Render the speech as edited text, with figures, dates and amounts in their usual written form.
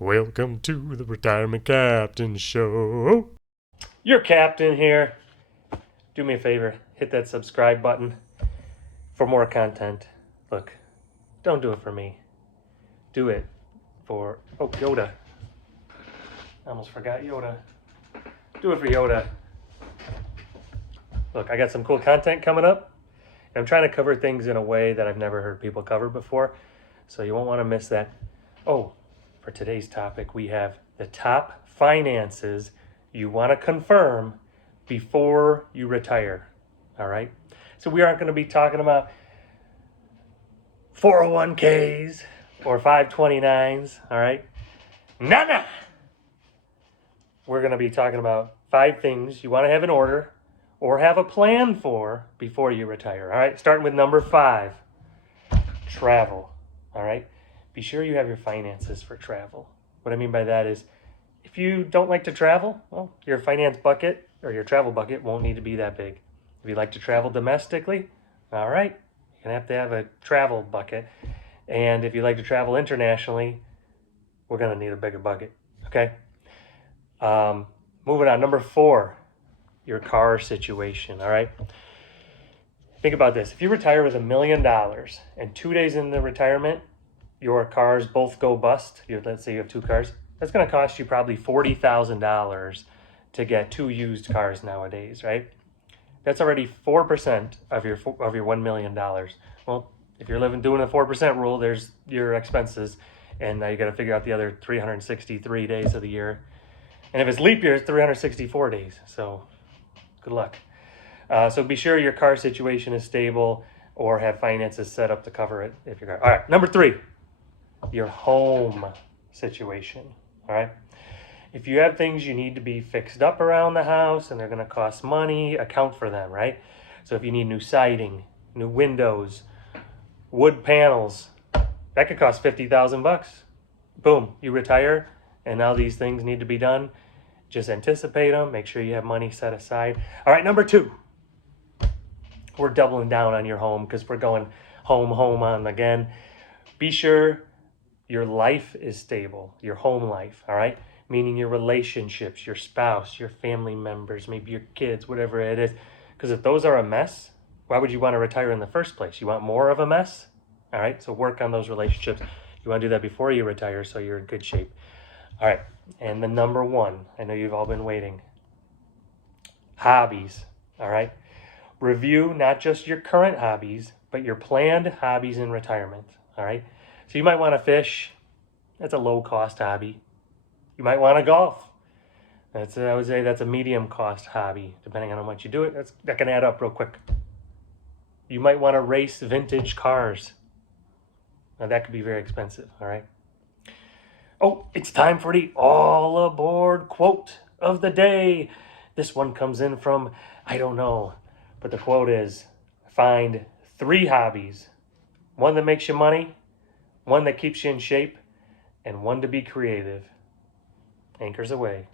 Welcome to the Retirement Captain Show. Your captain here. Do me a favor, hit that subscribe button for more content. Look, don't do it for me. Do it for, Yoda. I almost forgot Yoda. Do it for Yoda. Look, I got some cool content coming up. I'm trying to cover things in a way that I've never heard people cover before, so you won't want to miss that. Oh, for today's topic, we have the top finances you want to confirm before you retire. All right? So we aren't going to be talking about 401ks or 529s. All right? Nah. We're going to be talking about 5 things you want to have in order or have a plan for before you retire. All right? Starting with number 5, travel. All right? Be sure you have your finances for travel. What I mean by that is, if you don't like to travel, well, your finance bucket or your travel bucket won't need to be that big. If you like to travel domestically, all right, you're going to have a travel bucket. And if you like to travel internationally, we're going to need a bigger bucket, okay? Moving on, number 4, your car situation, all right? Think about this. If you retire with $1 million and 2 days into retirement, your cars both go bust, let's say you have 2 cars, that's going to cost you probably $40,000 to get 2 used cars nowadays, right? That's already 4% of your $1 million. Well, if you're doing the 4% rule, there's your expenses, and now you got to figure out the other 363 days of the year. And if it's leap year, it's 364 days. So good luck. So be sure your car situation is stable or have finances set up to cover it if your car. All right, number 3. Your home situation, all right? If you have things you need to be fixed up around the house and they're going to cost money, account for them, right? So if you need new siding, new windows, wood panels, that could cost $50,000. Boom, you retire and now these things need to be done. Just anticipate them, make sure you have money set aside. All right, number 2. We're doubling down on your home because we're going home on again. Be sure your life is stable, your home life, all right? Meaning your relationships, your spouse, your family members, maybe your kids, whatever it is. Because if those are a mess, why would you want to retire in the first place? You want more of a mess? All right, so work on those relationships. You want to do that before you retire so you're in good shape. All right, and the number 1, I know you've all been waiting. Hobbies, all right? Review not just your current hobbies, but your planned hobbies in retirement, all right? So you might want to fish. That's a low-cost hobby. You might want to golf. I would say that's a medium-cost hobby, depending on how much you do it. That can add up real quick. You might want to race vintage cars. Now that could be very expensive, all right? Oh, it's time for the all aboard quote of the day. This one comes in from, I don't know, but the quote is, find 3 hobbies. 1 that makes you money, 1 that keeps you in shape, and 1 to be creative. Anchors away.